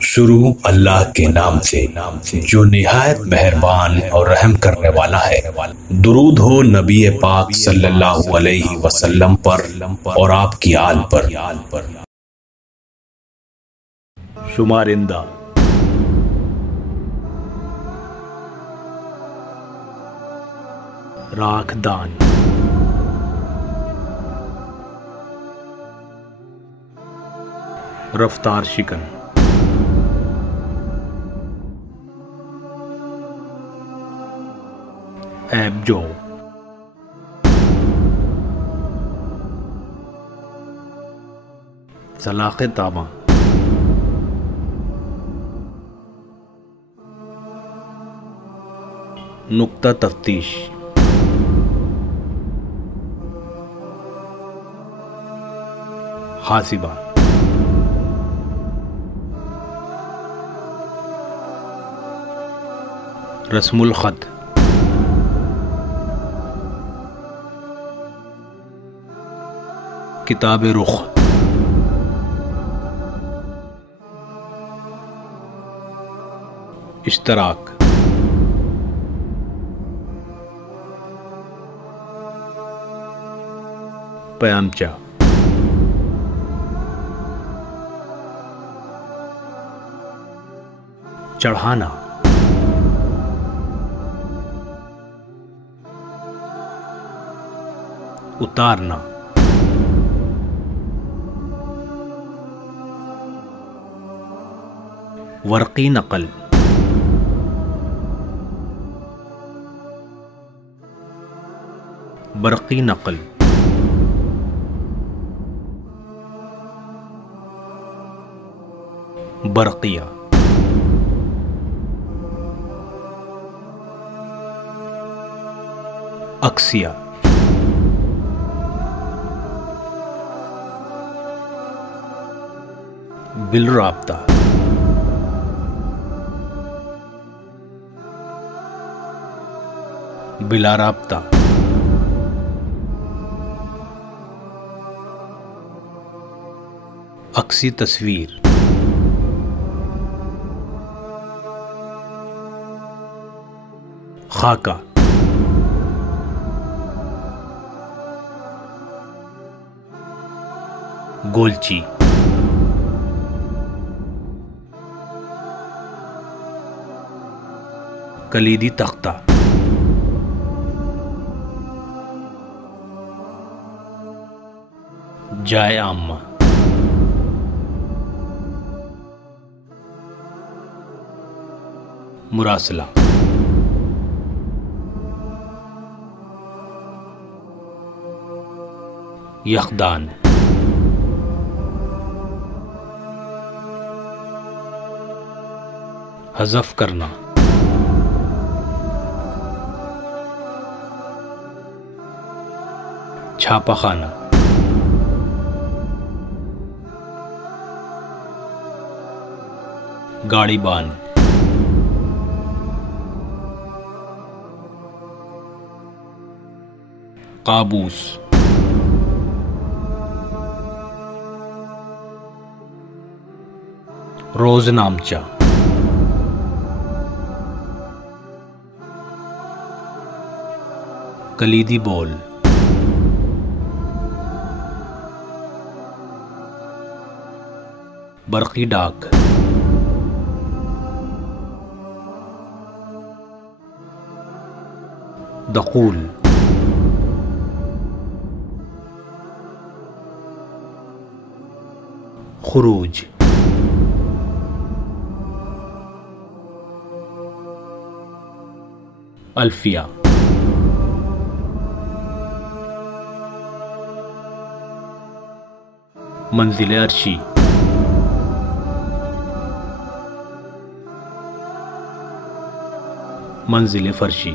شروع اللہ کے نام سے جو نہایت مہربان اور رحم کرنے والا ہے۔ درود ہو نبی پاک صلی اللہ علیہ وسلم پر اور آپ کی آل پر۔ شمارندہ راکھ دان رفتار شکن عیب جو سلاخ تاباں نقطہ تفتیش حاسبہ رسم الخط کتاب رخ اشتراک پیامچہ چڑھانا اتارنا ورقی نقل برقی نقل برقیہ عکسیہ بالرابطہ بلا رابطہ عکسی تصویر خاکہ گولچی کلیدی تختہ جائے عامہ مراسلہ یخدان حذف کرنا چھاپا خانہ گاڑی بان قابوس روز نامچہ کلیدی بول برقی ڈاک دخول خروج الفیہ منزل عرشی منزل فرشی